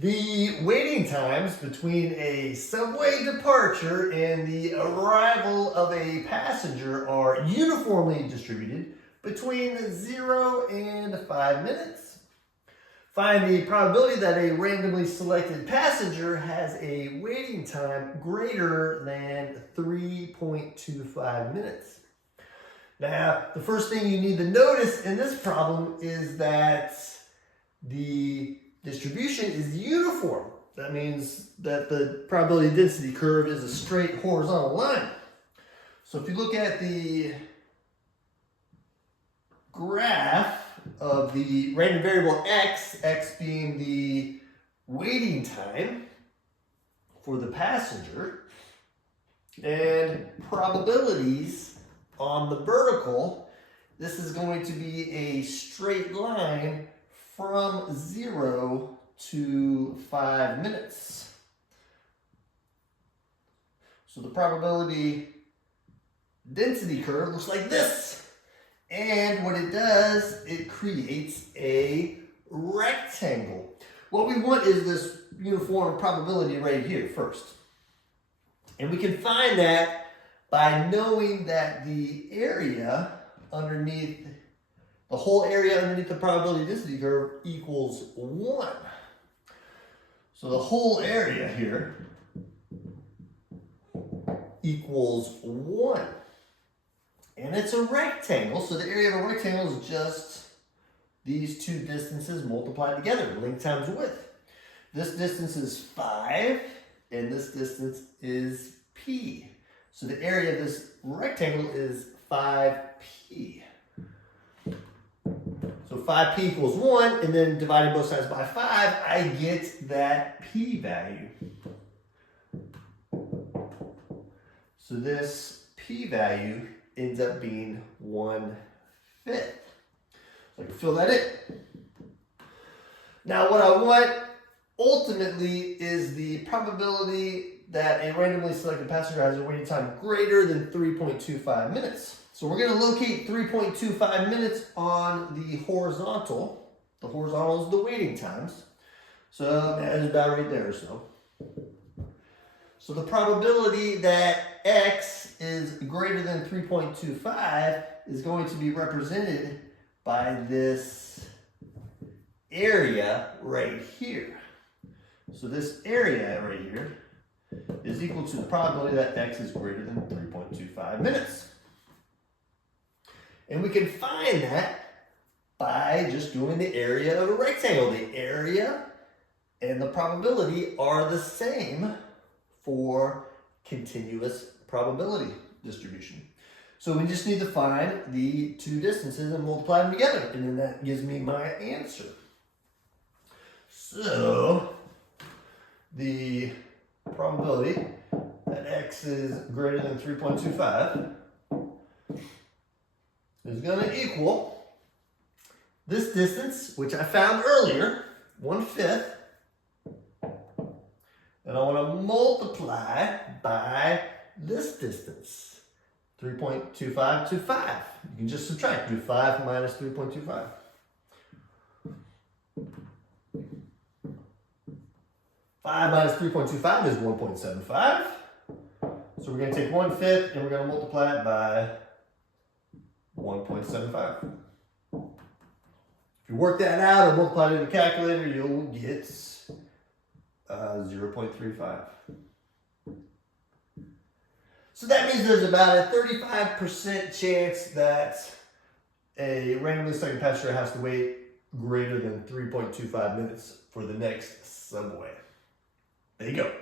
The waiting times between a subway departure and the arrival of a passenger are uniformly distributed between 0 and 5 minutes. Find the probability that a randomly selected passenger has a waiting time greater than 3.25 minutes. Now, the first thing you need to notice in this problem is that the distribution is uniform. That means that the probability density curve is a straight horizontal line. So if you look at the graph of the random variable x being the waiting time for the passenger, and probabilities on the vertical, this is going to be a straight line from 0 to 5 minutes. So the probability density curve looks like this. And what it does, it creates a rectangle. What we want is this uniform probability right here first. And we can find that by knowing that the area underneath the whole area underneath the probability density curve equals 1. So the whole area here equals 1. And it's a rectangle, so the area of a rectangle is just these two distances multiplied together, length times width. This distance is 5, and this distance is p. So the area of this rectangle is 5p. So 5p equals 1, and then dividing both sides by 5, I get that p value. So this p value ends up being 1/5. So I can fill that in. Now what I want ultimately is the probability that a randomly selected passenger has a waiting time greater than 3.25 minutes. So we're going to locate 3.25 minutes on the horizontal. The horizontal is the waiting times. So that is about right there. So the probability that x is greater than 3.25 is going to be represented by this area right here. So this area right here is equal to the probability that x is greater than 3.25 minutes. And we can find that by just doing the area of a rectangle. The area and the probability are the same for continuous probability distribution. So we just need to find the two distances and multiply them together, and then that gives me my answer. So the probability that x is greater than 3.25 is going to equal this distance, which I found earlier, 1/5, and I want to multiply by this distance, 3.25 to 5. You can just subtract, do 5 minus 3.25. 5 minus 3.25 is 1.75. So we're going to take 1/5 and we're going to multiply it by 1.75. If you work that out or multiply it in a calculator, you'll get 0.35. So that means there's about a 35% chance that a randomly selected passenger has to wait greater than 3.25 minutes for the next subway. There you go.